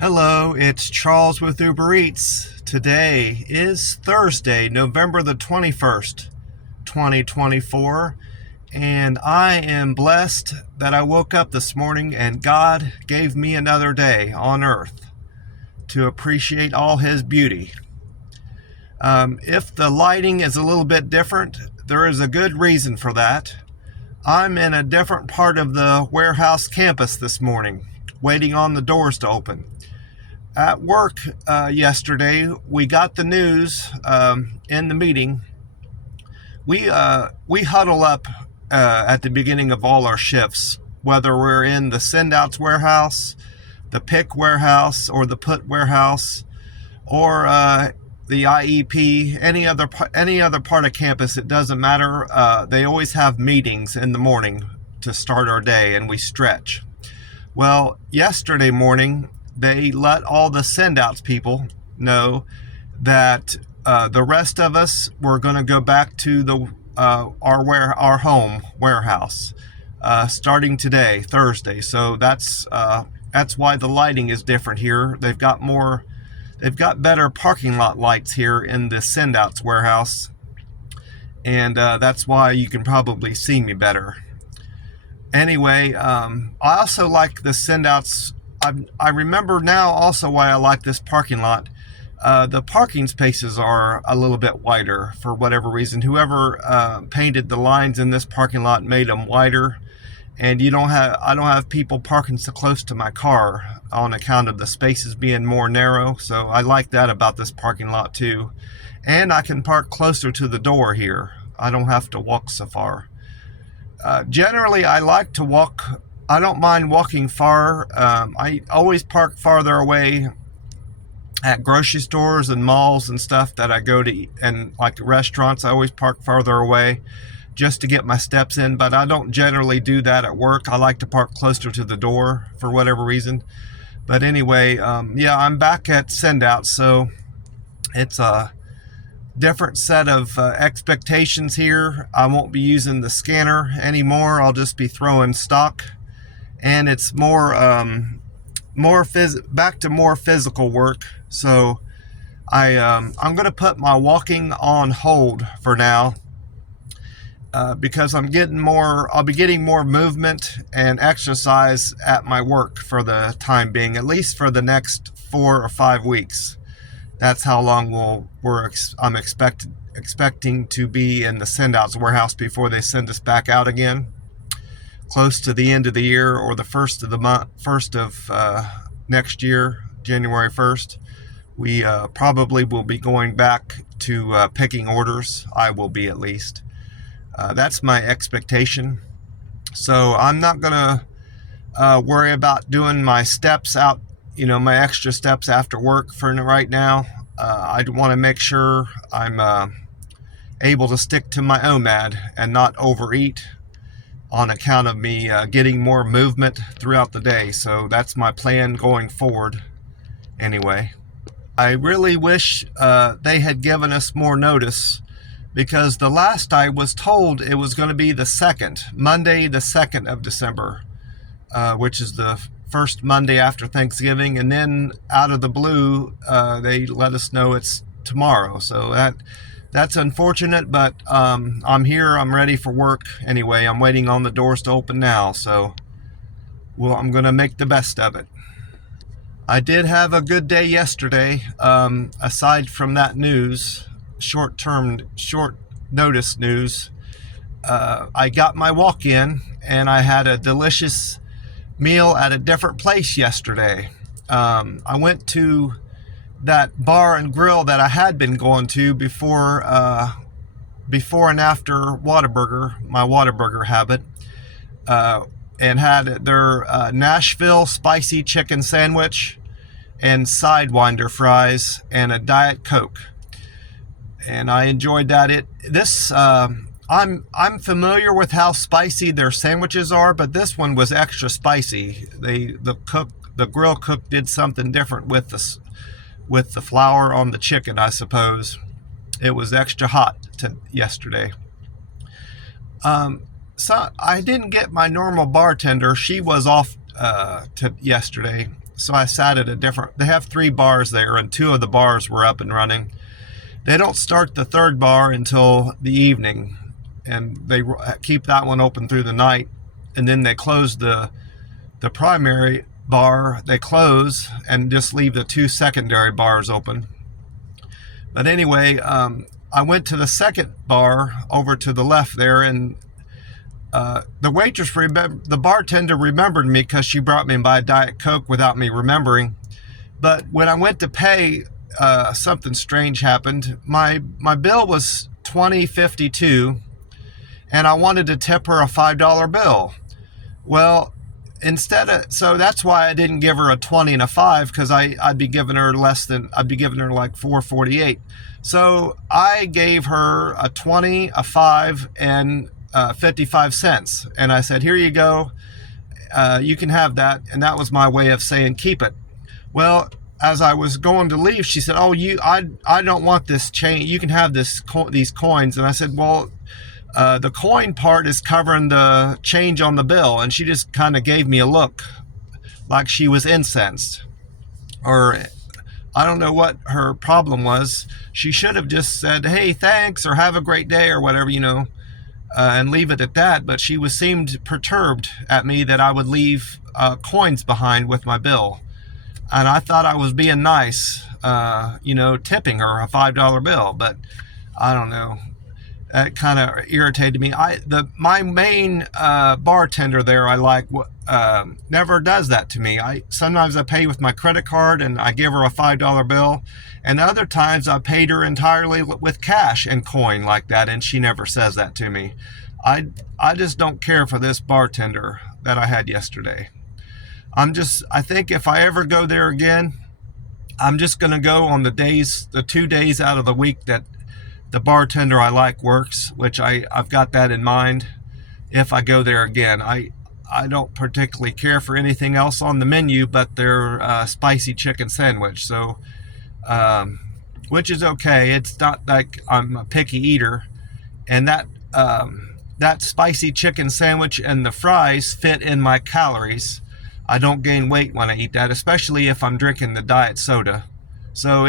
Hello, it's Charles with Uber Eats. Today is Thursday, November the 21st, 2024, and I am blessed that I woke up this morning and God gave me another day on earth to appreciate all His beauty. If the lighting is a little bit different, there is a good reason for that. I'm in a different part of the warehouse campus this morning, waiting on the doors to open. At work yesterday, we got the news in the meeting. We huddle up at the beginning of all our shifts, whether we're in the send-outs warehouse, the pick warehouse, or the put warehouse, or the IEP, any other part of campus. It doesn't matter. They always have meetings in the morning to start our day, and we stretch. Well, yesterday morning, they let all the send-outs people know that the rest of us were going to go back to our home warehouse starting today, Thursday. So that's why the lighting is different here. They've got better parking lot lights here in the send-outs warehouse, and that's why you can probably see me better. Anyway, I also like the send-outs. I remember now also why I like this parking lot. The parking spaces are a little bit wider for whatever reason. Whoever painted the lines in this parking lot made them wider, and I don't have people parking so close to my car on account of the spaces being more narrow. So I like that about this parking lot too. And I can park closer to the door here. I don't have to walk so far. Generally, I like to walk. I don't mind walking far. I always park farther away at grocery stores and malls and stuff that I go to eat, and like restaurants, I always park farther away just to get my steps in, but I don't generally do that at work. I like to park closer to the door for whatever reason. But anyway, yeah, I'm back at send-out, so it's a different set of expectations here. I won't be using the scanner anymore. I'll just be throwing stock. And it's back to more physical work. So I'm going to put my walking on hold for now because I'll be getting more movement and exercise at my work for the time being, at least for the next 4 or 5 weeks. That's how long I'm expecting to be in the send-outs warehouse before they send us back out again. Close to the end of the year, or the first of next year, January 1st, we probably will be going back to picking orders. I will be, at least. That's my expectation. So I'm not gonna worry about doing my steps out, my extra steps after work for right now. I want to make sure I'm able to stick to my OMAD and not overeat on account of me getting more movement throughout the day. So that's my plan going forward anyway. I really wish they had given us more notice, because the last I was told it was going to be Monday the 2nd of December, which is the first Monday after Thanksgiving, and then out of the blue they let us know it's tomorrow. So that's unfortunate, but I'm here. I'm ready for work anyway. I'm waiting on the doors to open now, so I'm going to make the best of it. I did have a good day yesterday. Aside from that news, short notice news, I got my walk-in, and I had a delicious meal at a different place yesterday. I went to that bar and grill that I had been going to before and after Whataburger, my Whataburger habit, and had their Nashville spicy chicken sandwich and Sidewinder fries and a Diet Coke, and I enjoyed that. I'm familiar with how spicy their sandwiches are, but this one was extra spicy. The grill cook did something different with the flour on the chicken, I suppose. It was extra hot yesterday. So I didn't get my normal bartender. She was off yesterday. so I sat at a different. They have 3 bars there, and 2 of the bars were up and running. They don't start the 3rd bar until the evening, and they keep that one open through the night, and then they close the primary bar. They close and just leave the 2 secondary bars open. But anyway, I went to the 2nd bar over to the left there, and the bartender remembered me because she brought me by a Diet Coke without me remembering. But when I went to pay, something strange happened. My bill was $20.52, and I wanted to tip her a $5 bill. Well, so that's why I didn't give her a 20 and a 5, because I'd be giving her like $4.48. So I gave her a 20, a 5, and 55 cents, and I said, here you go, you can have that. And that was my way of saying keep it. Well, as I was going to leave, she said, oh, I don't want this change, you can have these coins. And I said, well, the coin part is covering the change on the bill. And she just kind of gave me a look like she was incensed, or I don't know what her problem was. She should have just said, hey, thanks, or have a great day, or whatever, and leave it at that. But she seemed perturbed at me that I would leave coins behind with my bill. And I thought I was being nice, tipping her a $5 bill. But I don't know. That kind of irritated me. My main bartender there, I like, never does that to me. Sometimes I pay with my credit card and I give her a $5 bill, and other times I paid her entirely with cash and coin like that, and she never says that to me. I just don't care for this bartender that I had yesterday. I think if I ever go there again, I'm just going to go on the 2 days out of the week that the bartender I like works, which I've got that in mind if I go there again. I don't particularly care for anything else on the menu but their spicy chicken sandwich. So, which is okay. It's not like I'm a picky eater, and that spicy chicken sandwich and the fries fit in my calories. I don't gain weight when I eat that, especially if I'm drinking the diet soda. So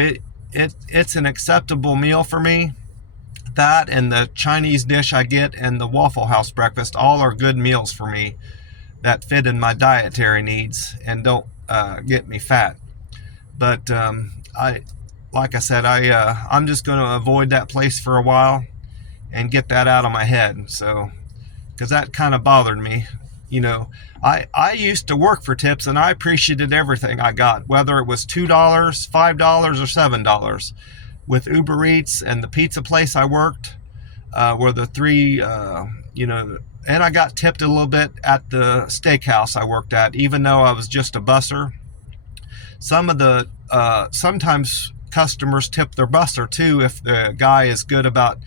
it's an acceptable meal for me. That and the Chinese dish I get and the Waffle House breakfast, all are good meals for me that fit in my dietary needs and don't get me fat. But like I said, I'm just going to avoid that place for a while and get that out of my head. So, because that kind of bothered me. I used to work for tips, and I appreciated everything I got, whether it was $2, $5, or $7. With Uber Eats and the pizza place I worked, were the 3, and I got tipped a little bit at the steakhouse I worked at, even though I was just a busser. Sometimes customers tip their busser too if the guy is good about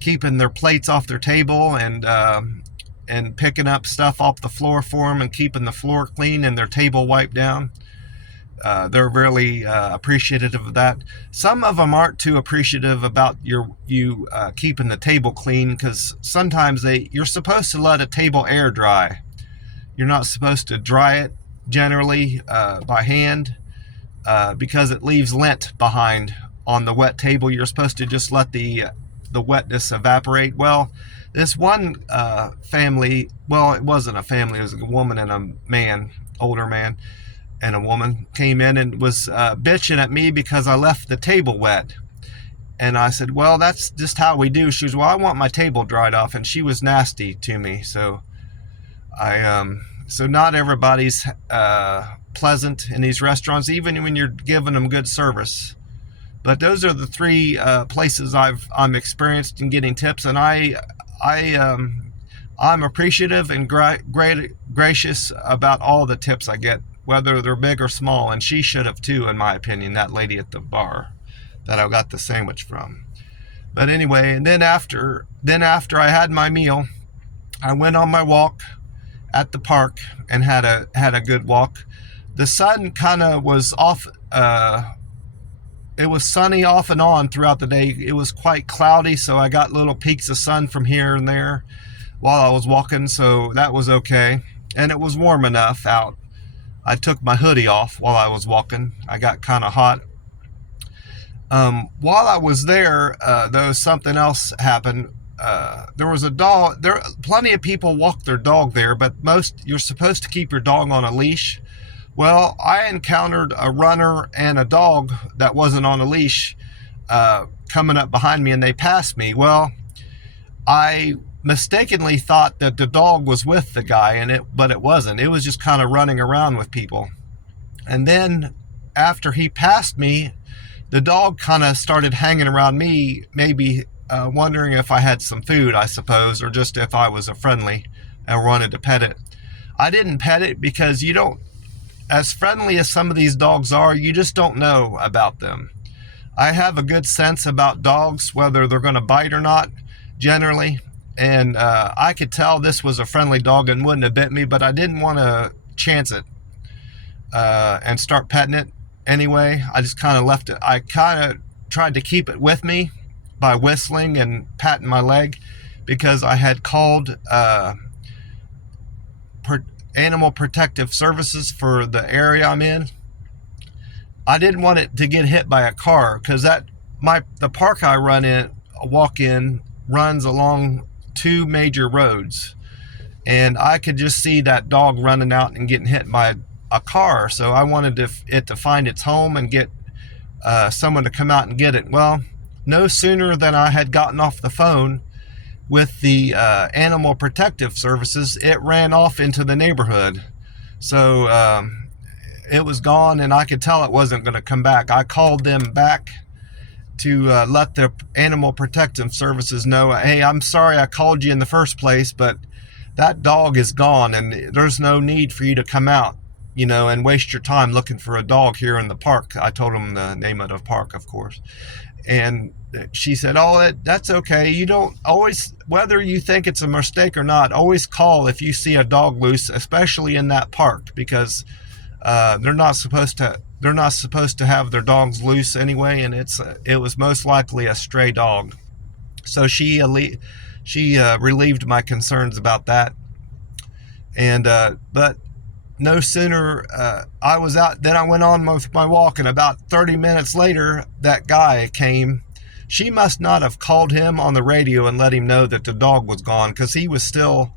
keeping their plates off their table and picking up stuff off the floor for them and keeping the floor clean and their table wiped down. They're really appreciative of that. Some of them aren't too appreciative about you keeping the table clean, because sometimes you're supposed to let a table air dry. You're not supposed to dry it generally by hand because it leaves lint behind on the wet table. You're supposed to just let the wetness evaporate. Well, this one family, well, it wasn't a family, it was a woman and a man, older man, and a woman came in and was bitching at me because I left the table wet. And I said, well, that's just how we do. She was, well, I want my table dried off. And she was nasty to me. So so not everybody's pleasant in these restaurants, even when you're giving them good service. But those are the 3 places I'm experienced in getting tips, and I'm appreciative and gracious about all the tips I get, whether they're big or small. And she should have too, in my opinion, that lady at the bar that I got the sandwich from. But anyway, and then after I had my meal, I went on my walk at the park and had a good walk. The sun kind of was off. It was sunny off and on throughout the day. It was quite cloudy, so I got little peaks of sun from here and there while I was walking, so that was okay. And it was warm enough out. I took my hoodie off while I was walking. I got kind of hot. While I was there, though, something else happened. There was a dog. Plenty of people walk their dog there, but you're supposed to keep your dog on a leash. Well, I encountered a runner and a dog that wasn't on a leash coming up behind me, and they passed me. Well, I mistakenly thought that the dog was with the guy, but it wasn't. It was just kind of running around with people. And then after he passed me, the dog kind of started hanging around me, maybe wondering if I had some food, I suppose, or just if I was a friendly and wanted to pet it. I didn't pet it because you don't, as friendly as some of these dogs are, you just don't know about them. I have a good sense about dogs, whether they're going to bite or not, generally. And I could tell this was a friendly dog and wouldn't have bit me, but I didn't want to chance it and start petting it anyway. I just kind of left it. I kind of tried to keep it with me by whistling and patting my leg, because I had called Animal Protective Services for the area I'm in. I didn't want it to get hit by a car, because the park I walk in runs along 2 major roads, and I could just see that dog running out and getting hit by a car. So I wanted it to find its home and get someone to come out and get it. Well, no sooner than I had gotten off the phone with the Animal Protective Services, it ran off into the neighborhood. So it was gone, and I could tell it wasn't going to come back. I called them back to let the Animal Protective Services know, hey, I'm sorry I called you in the first place, but that dog is gone, and there's no need for you to come out, and waste your time looking for a dog here in the park. I told them the name of the park, of course. And she said, oh, that's okay. You don't always, whether you think it's a mistake or not, always call if you see a dog loose, especially in that park, because they're not supposed to have their dogs loose anyway, and it was most likely a stray dog. So she relieved my concerns about that. And but no sooner I was out, then I went on with my walk, and about 30 minutes later, that guy came. She must not have called him on the radio and let him know that the dog was gone, because he was still,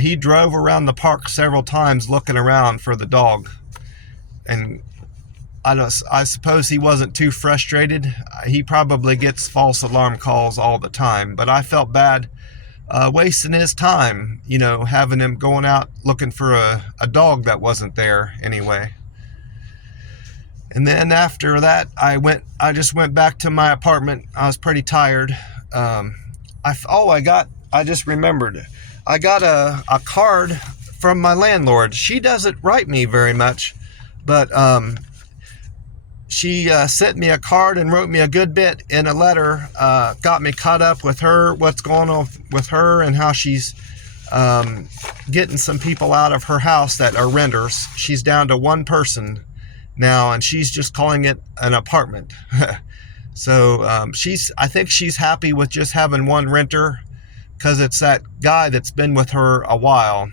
he drove around the park several times looking around for the dog. And I suppose he wasn't too frustrated. He probably gets false alarm calls all the time, but I felt bad wasting his time, having him going out looking for a dog that wasn't there anyway. And then after that, I just went back to my apartment. I was pretty tired. I just remembered. I got a card from my landlord. She doesn't write me very much, but she sent me a card and wrote me a good bit in a letter, got me caught up with her, what's going on with her, and how she's getting some people out of her house that are renters. She's down to 1 person now, and she's just calling it an apartment. So I think she's happy with just having 1 renter, because it's that guy that's been with her a while,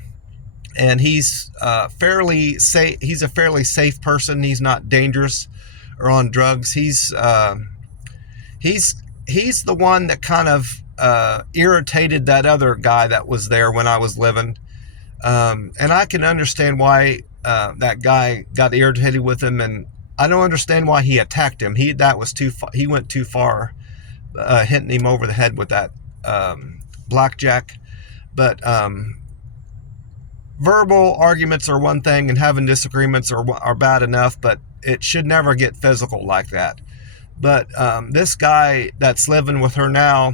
and he's fairly safe. He's a fairly safe person. He's not dangerous or on drugs. He's the one that kind of irritated that other guy that was there when I was living, and I can understand why that guy got irritated with him, and I don't understand why he attacked him. That was too far. He went too far, hitting him over the head with that blackjack. But verbal arguments are one thing, and having disagreements are bad enough, but it should never get physical like that. But this guy that's living with her now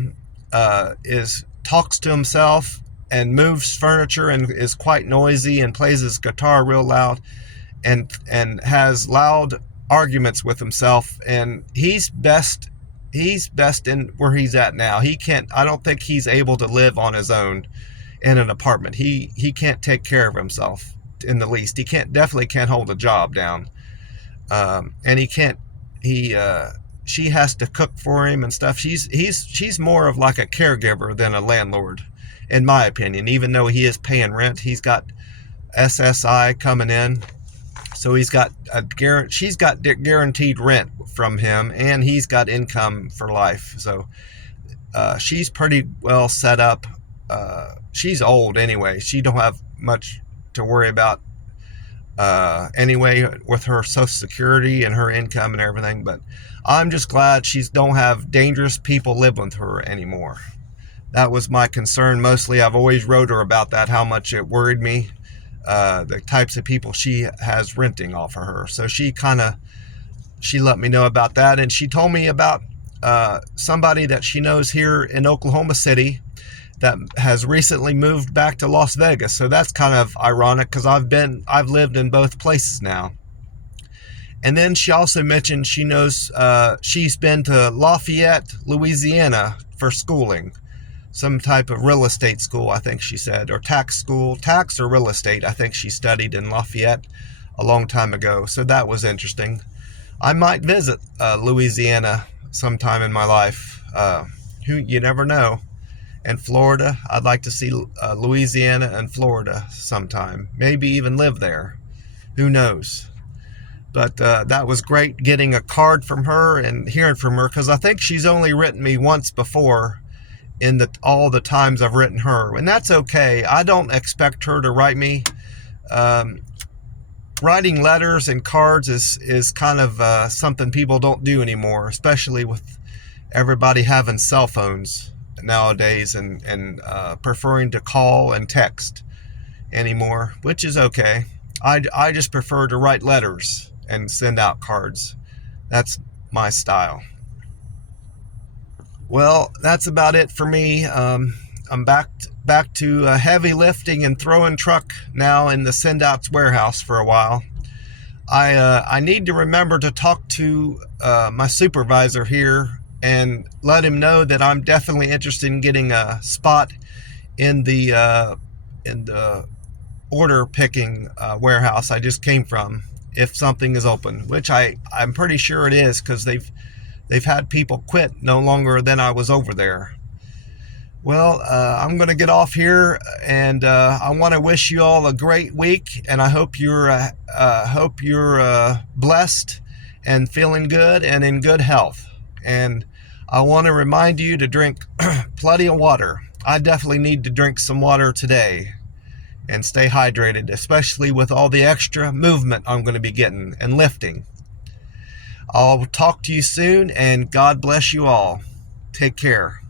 talks to himself and moves furniture and is quite noisy and plays his guitar real loud and has loud arguments with himself. And he's best in where he's at now. I don't think he's able to live on his own in an apartment. He can't take care of himself in the least. Definitely can't hold a job down. And she has to cook for him and stuff. She's more of like a caregiver than a landlord, in my opinion. Even though he is paying rent, he's got SSI coming in, So she's got guaranteed rent from him, and he's got income for life. So she's pretty well set up. She's old anyway. She don't have much to worry about anyway with her Social Security and her income and everything. But I'm just glad she don't have dangerous people living with her anymore. That was my concern mostly. I've always wrote her about that, how much it worried me, the types of people she has renting off of her. So she let me know about that, and she told me about somebody that she knows here in Oklahoma City that has recently moved back to Las Vegas. So that's kind of ironic because I've lived in both places now. And then she also mentioned she knows she's been to Lafayette, Louisiana for schooling. Some type of real estate school, I think she said, or tax school, tax or real estate. I think she studied in Lafayette a long time ago. So that was interesting. I might visit Louisiana sometime in my life. You never know. And Florida, I'd like to see Louisiana and Florida sometime. Maybe even live there. Who knows? But that was great getting a card from her and hearing from her, because I think she's only written me once before in all the times I've written her. And that's okay. I don't expect her to write me. Writing letters and cards is kind of something people don't do anymore, especially with everybody having cell phones nowadays and preferring to call and text anymore, which is okay. I just prefer to write letters and send out cards. That's my style. Well, that's about it for me. I'm back to heavy lifting and throwing truck now in the send-outs warehouse for a while. I need to remember to talk to my supervisor here and let him know that I'm definitely interested in getting a spot in the order picking warehouse I just came from, if something is open, which I'm pretty sure it is, because they've had people quit no longer than I was over there. Well, I'm going to get off here, and I want to wish you all a great week, and I hope you're blessed and feeling good and in good health. And I want to remind you to drink plenty of water. I definitely need to drink some water today and stay hydrated, especially with all the extra movement I'm going to be getting and lifting. I'll talk to you soon, and God bless you all. Take care.